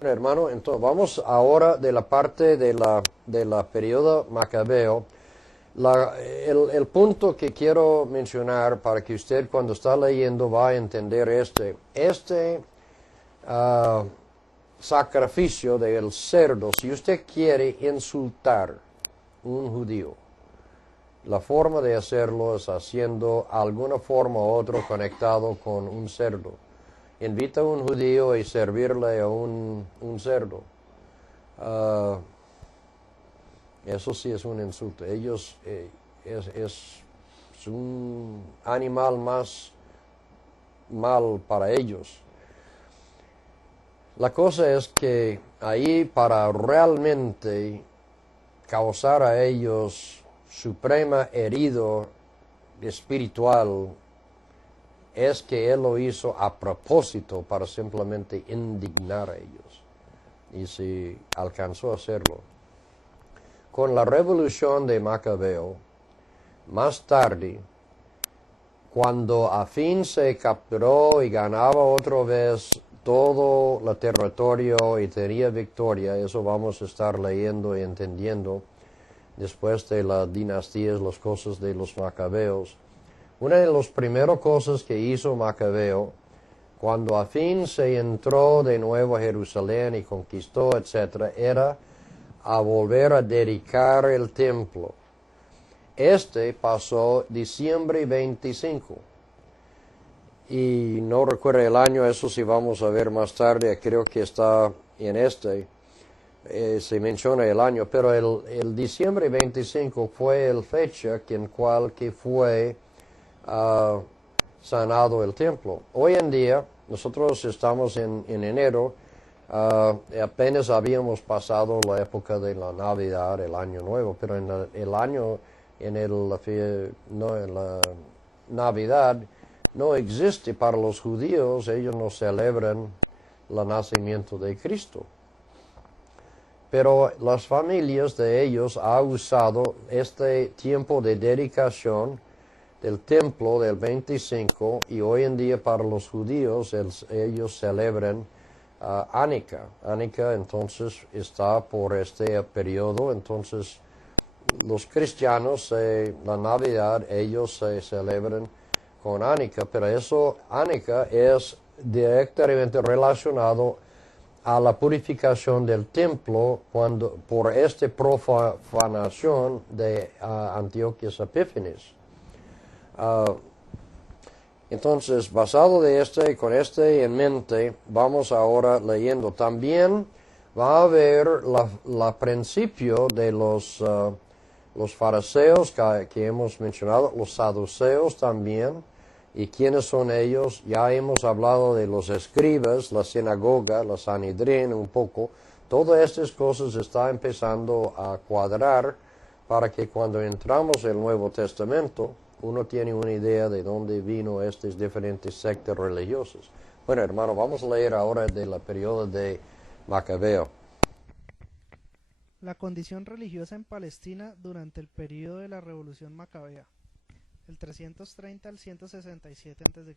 Bueno, hermano, entonces vamos ahora de la parte de la periodo macabeo. El punto que quiero mencionar para que usted cuando está leyendo va a entender ah, sacrificio del cerdo. Si usted quiere insultar un judío, la forma de hacerlo es haciendo alguna forma u otra conectado con un cerdo. Invita a un judío y servirle a un cerdo. Ah, eso sí es un insulto. Ellos es un animal más mal para ellos. La cosa es que ahí para realmente causar a ellos suprema herido espiritual es que él lo hizo a propósito para simplemente indignar a ellos. Y si alcanzó a hacerlo. Con la revolución de Macabeo, más tarde, cuando a fin se capturó y ganaba otra vez todo el territorio y tenía victoria, eso vamos a estar leyendo y entendiendo después de las dinastías, las cosas de los macabeos. Una de las primeras cosas que hizo Macabeo, cuando a fin se entró de nuevo a Jerusalén y conquistó, etc., era a volver a dedicar el templo. Este pasó diciembre 25. Y no recuerdo el año, eso sí vamos a ver más tarde, creo que está en se menciona el año, pero el diciembre 25 fue el fecha en cual que fue sanado el templo. Hoy en día, nosotros estamos en enero, apenas habíamos pasado la época de la Navidad, el Año Nuevo, pero el año, no, en la Navidad, no existe para los judíos, ellos no celebran el nacimiento de Cristo. Pero las familias de ellos han usado este tiempo de dedicación del templo del 25 y hoy en día para los judíos ellos celebran Hanukkah. Hanukkah entonces está por este periodo, entonces los cristianos la Navidad ellos se celebran con Hanukkah, pero Hanukkah es directamente relacionado a la purificación del templo por esta profanación de Antioquías Epífanes. Entonces, basado de con en mente, vamos ahora leyendo. También va a haber la principio de los fariseos que hemos mencionado, los saduceos también. ¿Y quiénes son ellos? Ya hemos hablado de los escribas, la sinagoga, la Sanedrín un poco. Todas estas cosas están empezando a cuadrar para que cuando entramos en el Nuevo Testamento, uno tiene una idea de dónde vino estas diferentes sectas religiosas. Bueno, hermano, vamos a leer ahora de la periodo de Macabeo. La condición religiosa en Palestina durante el período de la Revolución Macabea, del 330 al 167 a.C.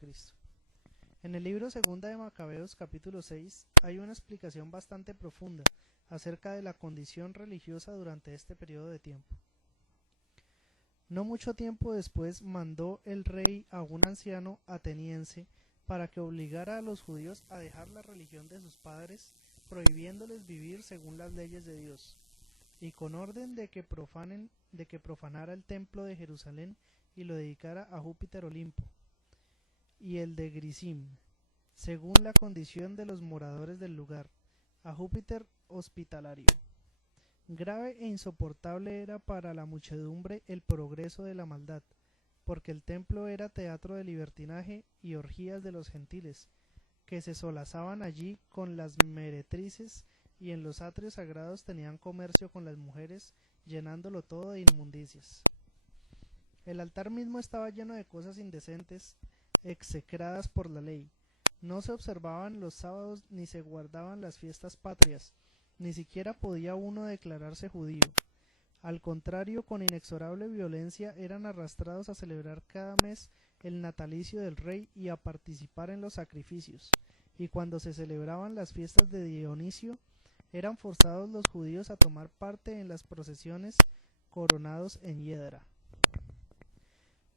En el libro Segunda de Macabeos, capítulo 6, hay una explicación bastante profunda acerca de la condición religiosa durante este periodo de tiempo. No mucho tiempo después mandó el rey a un anciano ateniense para que obligara a los judíos a dejar la religión de sus padres, prohibiéndoles vivir según las leyes de Dios, y con orden de que profanara el templo de Jerusalén y lo dedicara a Júpiter Olimpo, y el de Grisim, según la condición de los moradores del lugar, a Júpiter Hospitalario. Grave e insoportable era para la muchedumbre el progreso de la maldad, porque el templo era teatro de libertinaje y orgías de los gentiles, que se solazaban allí con las meretrices y en los atrios sagrados tenían comercio con las mujeres, llenándolo todo de inmundicias. El altar mismo estaba lleno de cosas indecentes, execradas por la ley. No se observaban los sábados ni se guardaban las fiestas patrias, ni siquiera podía uno declararse judío. Al contrario, con inexorable violencia eran arrastrados a celebrar cada mes el natalicio del rey y a participar en los sacrificios, y cuando se celebraban las fiestas de Dionisio, eran forzados los judíos a tomar parte en las procesiones coronados en hiedra.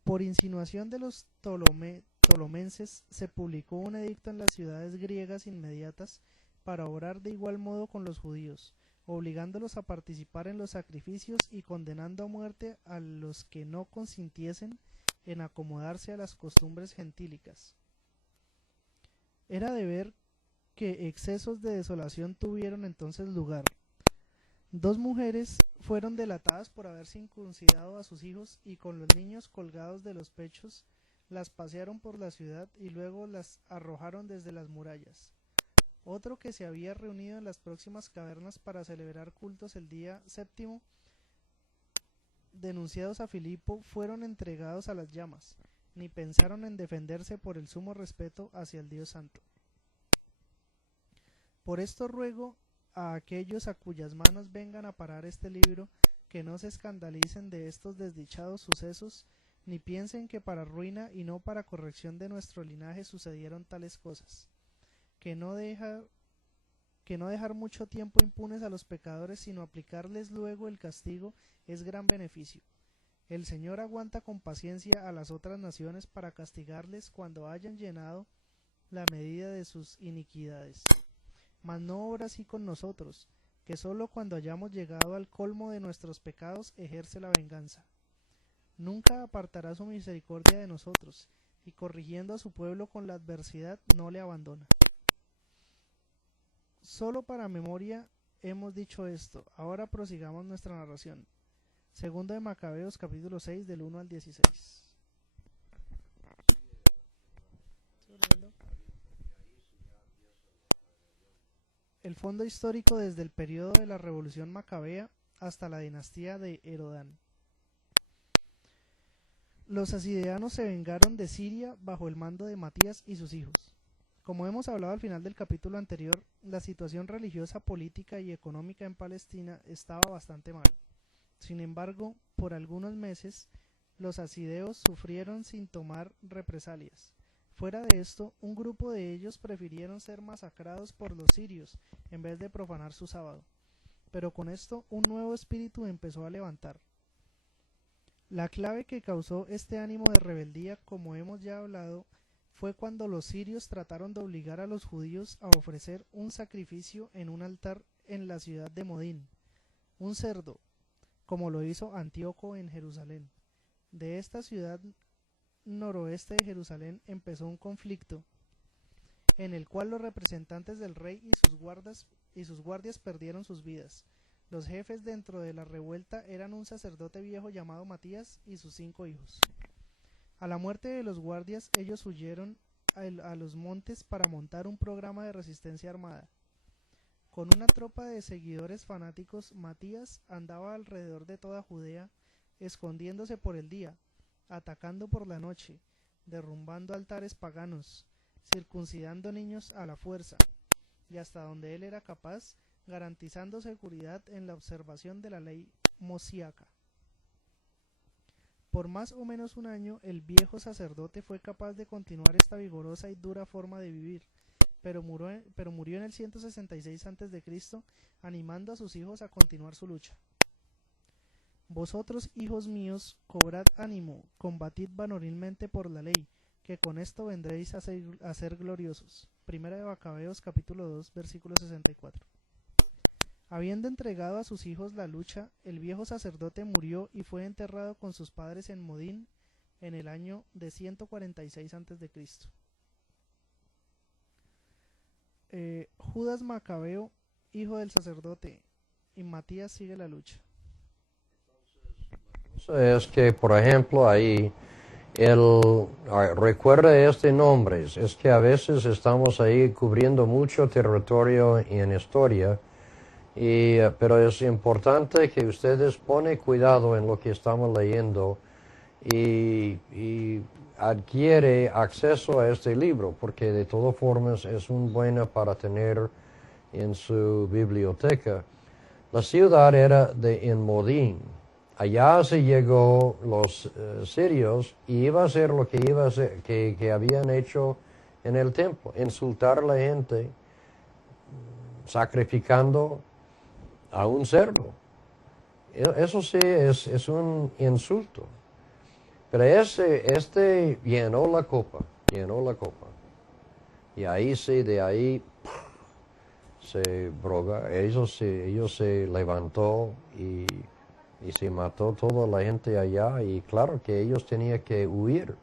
Por insinuación de los tolomenses se publicó un edicto en las ciudades griegas inmediatas para obrar de igual modo con los judíos, obligándolos a participar en los sacrificios y condenando a muerte a los que no consintiesen en acomodarse a las costumbres gentílicas. Era de ver que excesos de desolación tuvieron entonces lugar. 2 mujeres fueron delatadas por haber circuncidado a sus hijos y con los niños colgados de los pechos las pasearon por la ciudad y luego las arrojaron desde las murallas. Otro que se había reunido en las próximas cavernas para celebrar cultos el día 7º, denunciados a Filipo, fueron entregados a las llamas, ni pensaron en defenderse por el sumo respeto hacia el Dios Santo. Por esto ruego a aquellos a cuyas manos vengan a parar este libro, que no se escandalicen de estos desdichados sucesos, ni piensen que para ruina y no para corrección de nuestro linaje sucedieron tales cosas. Que no dejar mucho tiempo impunes a los pecadores, sino aplicarles luego el castigo, es gran beneficio. El Señor aguanta con paciencia a las otras naciones para castigarles cuando hayan llenado la medida de sus iniquidades. Mas no obra así con nosotros, que sólo cuando hayamos llegado al colmo de nuestros pecados ejerce la venganza. Nunca apartará su misericordia de nosotros, y corrigiendo a su pueblo con la adversidad no le abandona. Solo para memoria hemos dicho esto. Ahora prosigamos nuestra narración. Segundo de Macabeos, capítulo 6, del 1 al 16. El fondo histórico desde el periodo de la Revolución Macabea hasta la dinastía de Herodán. Los asideanos se vengaron de Siria bajo el mando de Matías y sus hijos. Como hemos hablado al final del capítulo anterior, la situación religiosa, política y económica en Palestina estaba bastante mal. Sin embargo, por algunos meses, los asideos sufrieron sin tomar represalias. Fuera de esto, un grupo de ellos prefirieron ser masacrados por los sirios en vez de profanar su sábado. Pero con esto, un nuevo espíritu empezó a levantar. La clave que causó este ánimo de rebeldía, como hemos ya hablado, fue cuando los sirios trataron de obligar a los judíos a ofrecer un sacrificio en un altar en la ciudad de Modín, un cerdo, como lo hizo Antíoco en Jerusalén. De esta ciudad noroeste de Jerusalén empezó un conflicto en el cual los representantes del rey y sus guardias perdieron sus vidas. Los jefes dentro de la revuelta eran un sacerdote viejo llamado Matías y sus 5 hijos. A la muerte de los guardias, ellos huyeron a los montes para montar un programa de resistencia armada. Con una tropa de seguidores fanáticos, Matías andaba alrededor de toda Judea, escondiéndose por el día, atacando por la noche, derrumbando altares paganos, circuncidando niños a la fuerza, y hasta donde él era capaz, garantizando seguridad en la observación de la ley mosíaca. Por más o menos un año, el viejo sacerdote fue capaz de continuar esta vigorosa y dura forma de vivir, pero murió en el 166 a.C., animando a sus hijos a continuar su lucha. Vosotros, hijos míos, cobrad ánimo, combatid varonilmente por la ley, que con esto vendréis a ser gloriosos. Primera de Macabeos, capítulo 2, versículo 64. Habiendo entregado a sus hijos la lucha, el viejo sacerdote murió y fue enterrado con sus padres en Modín en el año de 146 a.C. Judas Macabeo, hijo del sacerdote, y Matías sigue la lucha. Es que, por ejemplo, ahí, recuerda este nombre, es que a veces estamos ahí cubriendo mucho territorio en historia, pero es importante que ustedes ponen cuidado en lo que estamos leyendo y adquiere acceso a este libro, porque de todas formas es un bueno para tener en su biblioteca. La ciudad era en Modín. Allá se llegó los sirios y iba a ser lo que iba a ser, que habían hecho en el templo, insultar a la gente, sacrificando a un cerdo. Eso sí es un insulto. Pero este llenó la copa. Y ahí sí, de ahí se broga, ellos se levantó y se mató toda la gente allá, y claro que ellos tenían que huir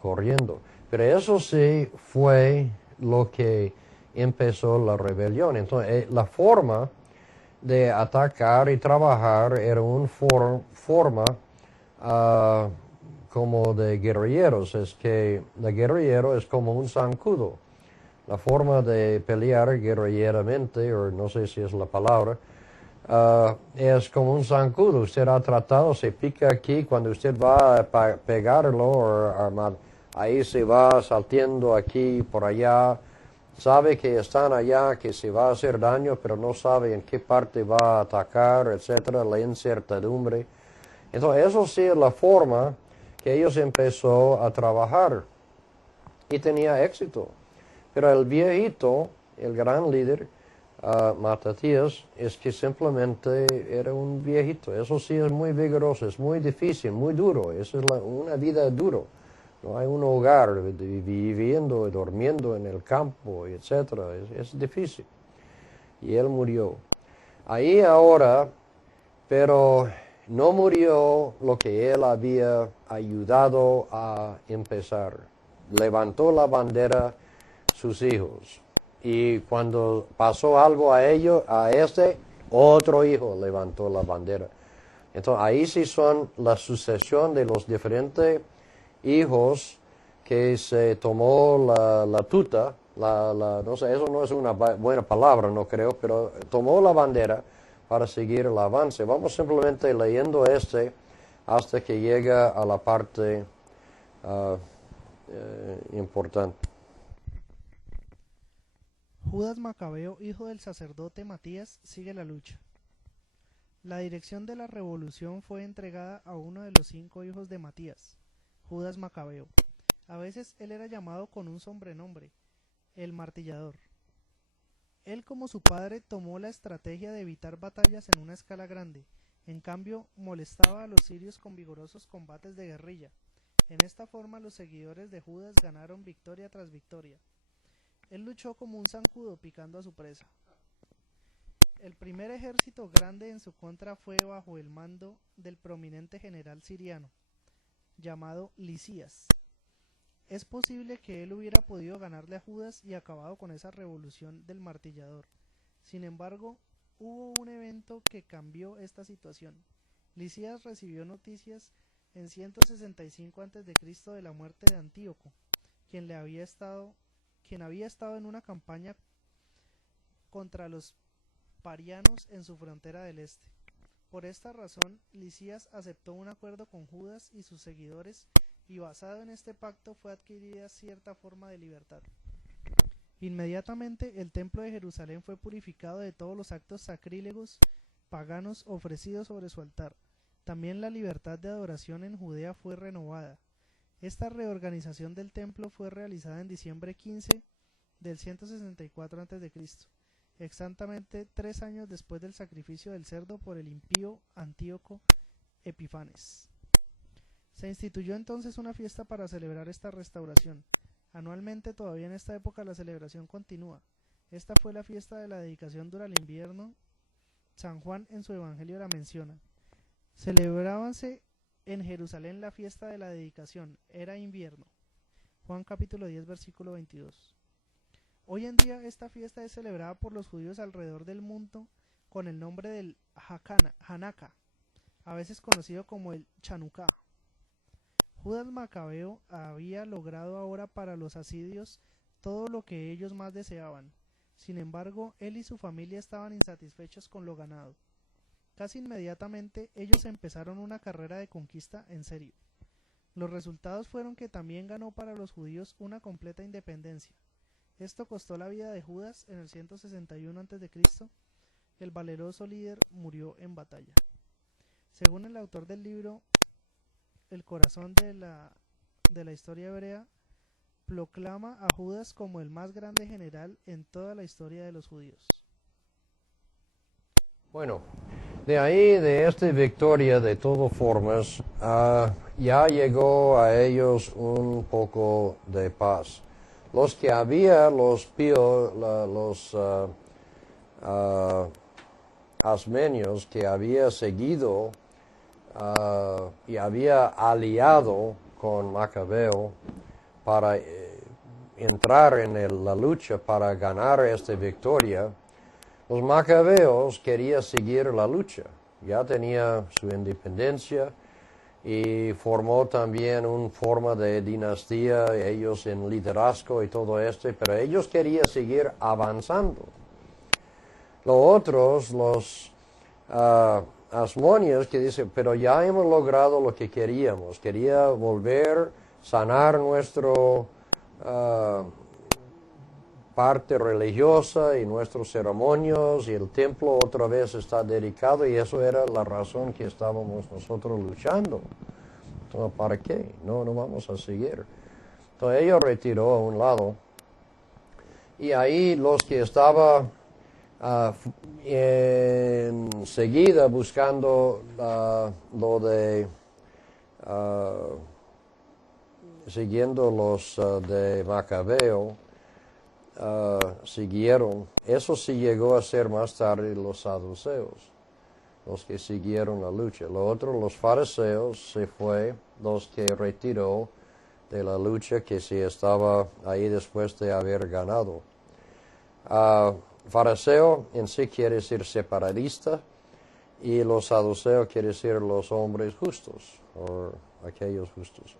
corriendo. Pero eso sí fue lo que empezó la rebelión. Entonces, la forma de atacar y trabajar era una forma ah, como de guerrilleros. Es que el guerrillero es como un zancudo. La forma de pelear guerrilleramente, o no sé si es la palabra, es como un zancudo. Usted ha tratado, se pica aquí, cuando usted va a pegarlo, ahí se va saltando aquí, por allá. Sabe que están allá, que se va a hacer daño, pero no sabe en qué parte va a atacar, etcétera, la incertidumbre. Entonces, eso sí es la forma que ellos empezó a trabajar y tenía éxito. Pero el viejito, el gran líder, Matatías, es que simplemente era un viejito. Eso sí es muy vigoroso, es muy difícil, muy duro. Eso es una vida duro. No hay un hogar viviendo y durmiendo en el campo, etcétera. Es difícil. Y él murió. Ahí ahora, pero no murió lo que él había ayudado a empezar. Levantó la bandera sus hijos. Y cuando pasó algo a ellos, a otro hijo levantó la bandera. Entonces ahí sí son la sucesión de los diferentes hijos que se tomó la tuta, no sé, eso no es una buena palabra, no creo, pero tomó la bandera para seguir el avance. Vamos simplemente leyendo hasta que llega a la parte importante. Judas Macabeo, hijo del sacerdote Matías, sigue la lucha. La dirección de la revolución fue entregada a uno de los 5 hijos de Matías, Judas Macabeo. A veces él era llamado con un sobrenombre, el martillador. Él, como su padre, tomó la estrategia de evitar batallas en una escala grande. En cambio, molestaba a los sirios con vigorosos combates de guerrilla. En esta forma, los seguidores de Judas ganaron victoria tras victoria. Él luchó como un zancudo picando a su presa. El primer ejército grande en su contra fue bajo el mando del prominente general siriano, llamado Lisías. Es posible que él hubiera podido ganarle a Judas y acabado con esa revolución del martillador. Sin embargo, hubo un evento que cambió esta situación. Lisías recibió noticias en 165 a.C. de la muerte de Antíoco, quien había estado en una campaña contra los parianos en su frontera del este. Por esta razón, Lisías aceptó un acuerdo con Judas y sus seguidores, y basado en este pacto fue adquirida cierta forma de libertad. Inmediatamente el templo de Jerusalén fue purificado de todos los actos sacrílegos paganos ofrecidos sobre su altar. También la libertad de adoración en Judea fue renovada. Esta reorganización del templo fue realizada en diciembre 15 del 164 a.C., exactamente 3 años después del sacrificio del cerdo por el impío Antíoco Epifanes. Se instituyó entonces una fiesta para celebrar esta restauración. Anualmente, todavía en esta época, la celebración continúa. Esta fue la fiesta de la dedicación durante el invierno. San Juan en su evangelio la menciona. Celebrábanse en Jerusalén la fiesta de la dedicación, era invierno. Juan capítulo 10 versículo 22. Hoy en día esta fiesta es celebrada por los judíos alrededor del mundo con el nombre del Hanukkah, a veces conocido como el Chanukah. Judas Macabeo había logrado ahora para los asirios todo lo que ellos más deseaban. Sin embargo, él y su familia estaban insatisfechos con lo ganado. Casi inmediatamente ellos empezaron una carrera de conquista en serio. Los resultados fueron que también ganó para los judíos una completa independencia. Esto costó la vida de Judas en el 161 a.C. El valeroso líder murió en batalla. Según el autor del libro El corazón de la historia hebrea, proclama a Judas como el más grande general en toda la historia de los judíos. Bueno, de ahí, de esta victoria, de todas formas, ya llegó a ellos un poco de paz. Los que había, los asmenios que había seguido y había aliado con Macabeo para entrar en la lucha para ganar esta victoria, los macabeos querían seguir la lucha. Ya tenía su independencia y formó también una forma de dinastía, ellos en liderazgo y todo esto, pero ellos querían seguir avanzando. Los otros, los asmonios, que dicen, pero ya hemos logrado lo que queríamos. Quería volver, sanar nuestro parte religiosa y nuestros ceremonios, y el templo otra vez está dedicado, y eso era la razón que estábamos nosotros luchando. Entonces, ¿para qué? No vamos a seguir. Entonces ellos retiró a un lado, y ahí los que estaban enseguida buscando lo de siguiendo los de Macabeo, siguieron. Eso sí llegó a ser más tarde los saduceos, los que siguieron la lucha. Lo otro, los fariseos, se fue, los que retiró de la lucha que sí estaba ahí después de haber ganado. Fariseo en sí quiere decir separatista, y los saduceos quiere decir los hombres justos, o aquellos justos.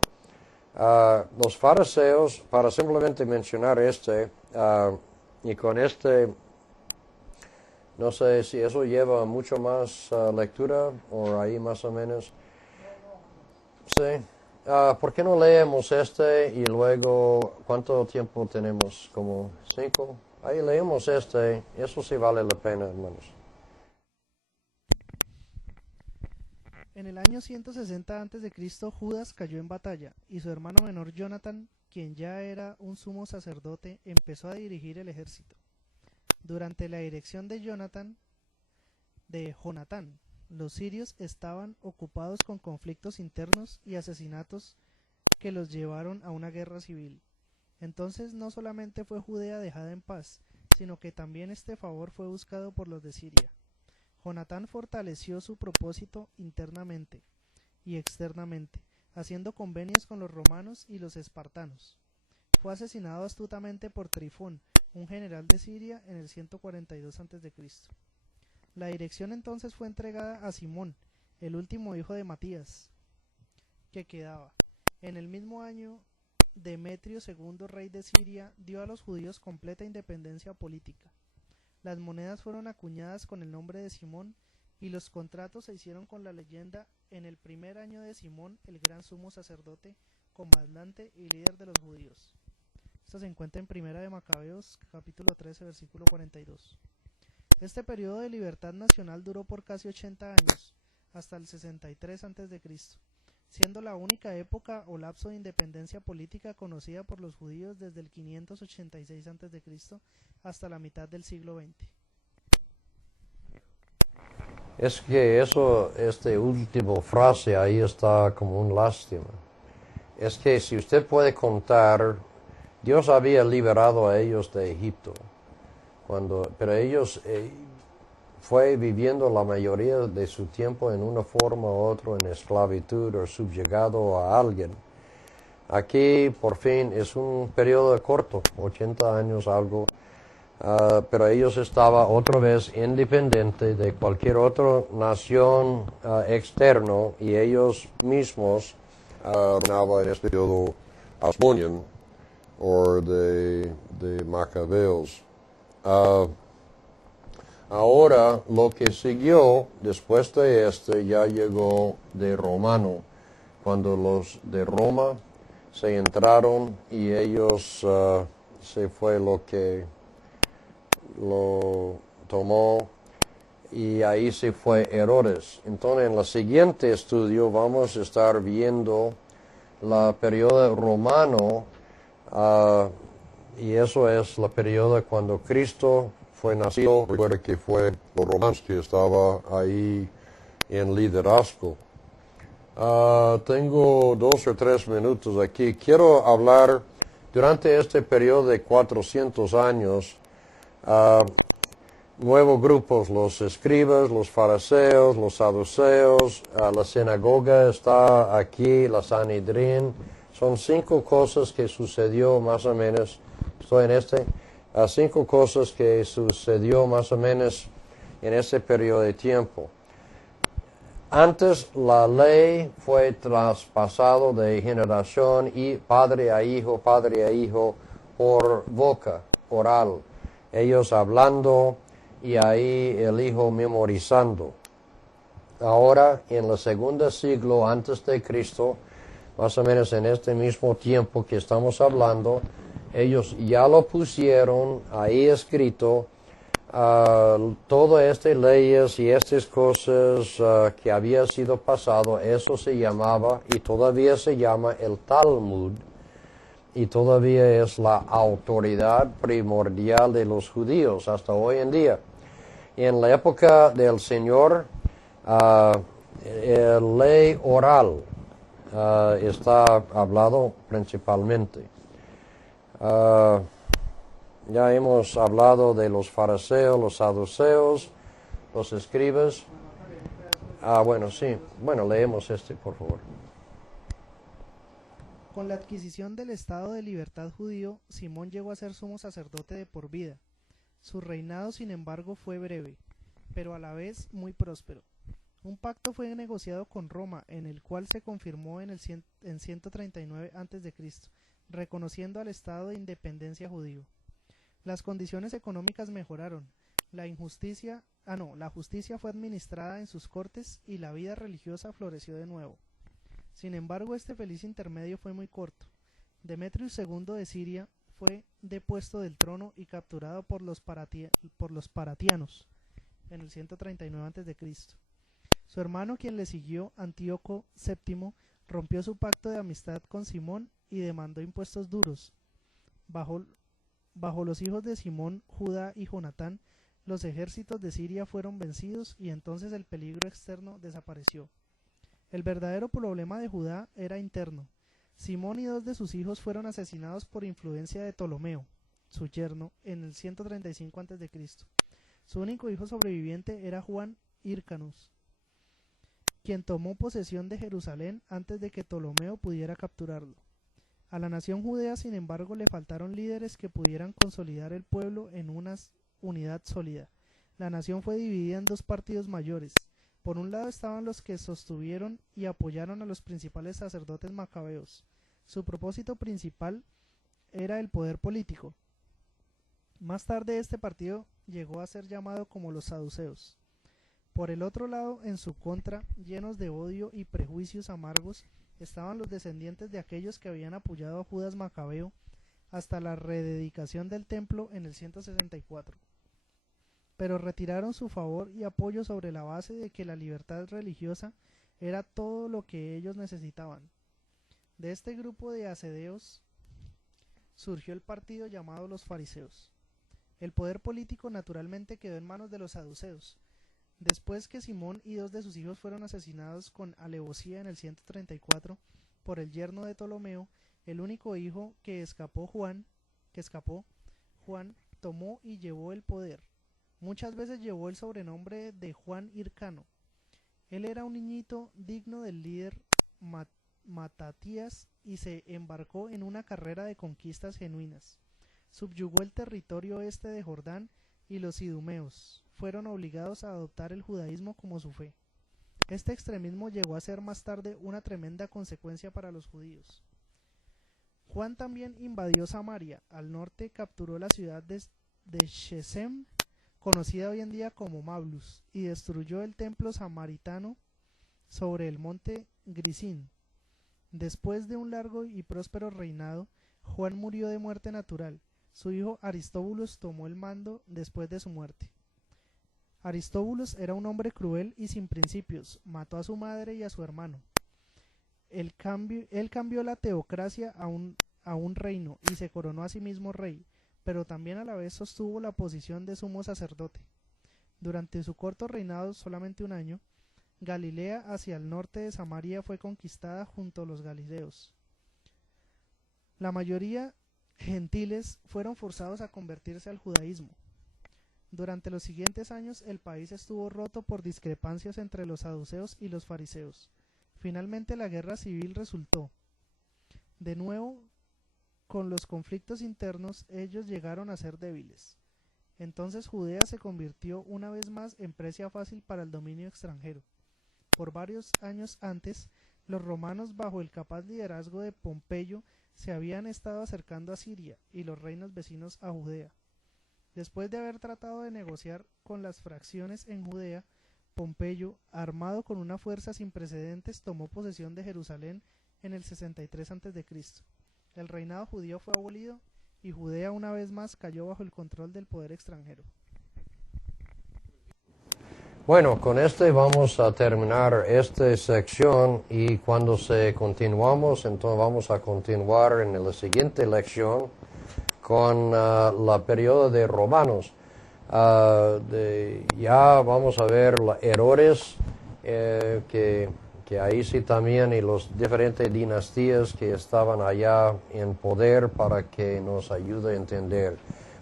Los fariseos, para simplemente mencionar y con no sé si eso lleva mucho más lectura, o ahí más o menos. Sí. ¿Por qué no leemos y luego, cuánto tiempo tenemos? ¿Como 5? Ahí leemos eso sí vale la pena, hermanos. En el año 160 a.C., Judas cayó en batalla, y su hermano menor Jonatán, quien ya era un sumo sacerdote, empezó a dirigir el ejército. Durante la dirección de Jonatán, los sirios estaban ocupados con conflictos internos y asesinatos que los llevaron a una guerra civil. Entonces no solamente fue Judea dejada en paz, sino que también este favor fue buscado por los de Siria. Jonatán fortaleció su propósito internamente y externamente, haciendo convenios con los romanos y los espartanos. Fue asesinado astutamente por Trifón, un general de Siria, en el 142 a.C. La dirección entonces fue entregada a Simón, el último hijo de Matías, que quedaba. En el mismo año, Demetrio II, rey de Siria, dio a los judíos completa independencia política. Las monedas fueron acuñadas con el nombre de Simón, y los contratos se hicieron con la leyenda: en el primer año de Simón, el gran sumo sacerdote, comandante y líder de los judíos. Esto se encuentra en Primera de Macabeos, capítulo 13, versículo 42. Este periodo de libertad nacional duró por casi 80 años, hasta el 63 a.C., siendo la única época o lapso de independencia política conocida por los judíos desde el 586 a.C. hasta la mitad del siglo XX. Es que último frase ahí está como un lástima. Es que si usted puede contar, Dios había liberado a ellos de Egipto, pero ellos fue viviendo la mayoría de su tiempo en una forma u otra en esclavitud o subyugado a alguien. Aquí, por fin, es un periodo corto, 80 años algo, pero ellos estaban otra vez independientes de cualquier otra nación externo, y ellos mismos en este periodo Asmonian o de Macabeos. Ahora, lo que siguió después de ya llegó de romano, cuando los de Roma se entraron, y ellos se fue lo que lo tomó, y ahí se fue Herodes. Entonces, en el siguiente estudio vamos a estar viendo la periodo romano, Ah, y eso es la periodo cuando Cristo fue nacido. Recuerda que fue los romanos que estaba ahí en liderazgo. Tengo 2 o 3 minutos aquí. Quiero hablar durante este periodo de 400 años, nuevos grupos, los escribas, los fariseos, los saduceos, la sinagoga está aquí, la Sanedrín. Son 5 cosas que sucedió más o menos, estoy en 5 cosas que sucedió más o menos en ese periodo de tiempo. Antes la ley fue traspasado de generación y padre a hijo por boca, oral. Ellos hablando y ahí el hijo memorizando. Ahora, en el segundo siglo antes de Cristo, más o menos en este mismo tiempo que estamos hablando, ellos ya lo pusieron ahí escrito. Todas estas leyes y estas cosas que había sido pasado, eso se llamaba y todavía se llama el Talmud, y todavía es la autoridad primordial de los judíos hasta hoy en día. En la época del Señor, la ley oral está hablado principalmente. Ya hemos hablado de los fariseos, los saduceos, los escribas. Bueno, sí. Bueno, leemos por favor. Con la adquisición del estado de libertad judío, Simón llegó a ser sumo sacerdote de por vida. Su reinado, sin embargo, fue breve, pero a la vez muy próspero. Un pacto fue negociado con Roma, en el cual se confirmó en 139 a.C., reconociendo al estado de independencia judío. Las condiciones económicas mejoraron, la justicia fue administrada en sus cortes y la vida religiosa floreció de nuevo. Sin embargo, este feliz intermedio fue muy corto. Demetrius II de Siria fue depuesto del trono y capturado por los paratianos en el 139 a.C. Su hermano, quien le siguió, Antíoco VII, rompió su pacto de amistad con Simón y demandó impuestos duros. Bajo los hijos de Simón, Judá y Jonatán, los ejércitos de Siria fueron vencidos y entonces el peligro externo desapareció. El verdadero problema de Judá era interno. Simón y 2 de sus hijos fueron asesinados por influencia de Ptolomeo, su yerno, en el 135 a.C. Su único hijo sobreviviente era Juan Hyrcanus, quien tomó posesión de Jerusalén antes de que Ptolomeo pudiera capturarlo. A la nación judea, sin embargo, le faltaron líderes que pudieran consolidar el pueblo en una unidad sólida. La nación fue dividida en 2 partidos mayores. Por un lado estaban los que sostuvieron y apoyaron a los principales sacerdotes macabeos. Su propósito principal era el poder político. Más tarde este partido llegó a ser llamado como los saduceos. Por el otro lado, en su contra, llenos de odio y prejuicios amargos, estaban los descendientes de aquellos que habían apoyado a Judas Macabeo hasta la rededicación del templo en el 164. Pero retiraron su favor y apoyo sobre la base de que la libertad religiosa era todo lo que ellos necesitaban. De este grupo de ascedeos surgió el partido llamado los fariseos. El poder político naturalmente quedó en manos de los saduceos. Después que Simón y 2 de sus hijos fueron asesinados con alevosía en el 134 por el yerno de Ptolomeo, el único hijo que escapó, Juan, tomó y llevó el poder. Muchas veces llevó el sobrenombre de Juan Hircano. Él era un niñito digno del líder Matatías y se embarcó en una carrera de conquistas genuinas. Subyugó el territorio este de Jordán y los idumeos fueron obligados a adoptar el judaísmo como su fe. Este extremismo llegó a ser más tarde una tremenda consecuencia para los judíos. Juan también invadió Samaria. Al norte capturó la ciudad de Shechem, conocida hoy en día como Mablus, y destruyó el templo samaritano sobre el monte Grisín. Después de un largo y próspero reinado, Juan murió de muerte natural. Su hijo Aristóbulos tomó el mando después de su muerte. Aristóbulos era un hombre cruel y sin principios, mató a su madre y a su hermano. Él cambió la teocracia a un reino y se coronó a sí mismo rey, pero también a la vez sostuvo la posición de sumo sacerdote. Durante su corto reinado, solamente un año, Galilea hacia el norte de Samaria fue conquistada junto a los galileos. La mayoría gentiles fueron forzados a convertirse al judaísmo. Durante los siguientes años el país estuvo roto por discrepancias entre los saduceos y los fariseos. Finalmente la guerra civil resultó. De nuevo, con los conflictos internos, ellos llegaron a ser débiles. Entonces Judea se convirtió una vez más en presa fácil para el dominio extranjero. Por varios años antes, los romanos, bajo el capaz liderazgo de Pompeyo, se habían estado acercando a Siria y los reinos vecinos a Judea. Después de haber tratado de negociar con las fracciones en Judea, Pompeyo, armado con una fuerza sin precedentes, tomó posesión de Jerusalén en el 63 a.C. El reinado judío fue abolido y Judea una vez más cayó bajo el control del poder extranjero. Bueno, con este vamos a terminar esta sección y cuando continuamos, entonces vamos a continuar en la siguiente lección con la periodo de Romanos. Ya vamos a ver los errores que ahí sí también y las diferentes dinastías que estaban allá en poder para que nos ayude a entender.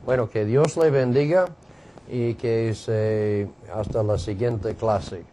Bueno, que Dios le bendiga y que hasta la siguiente clase.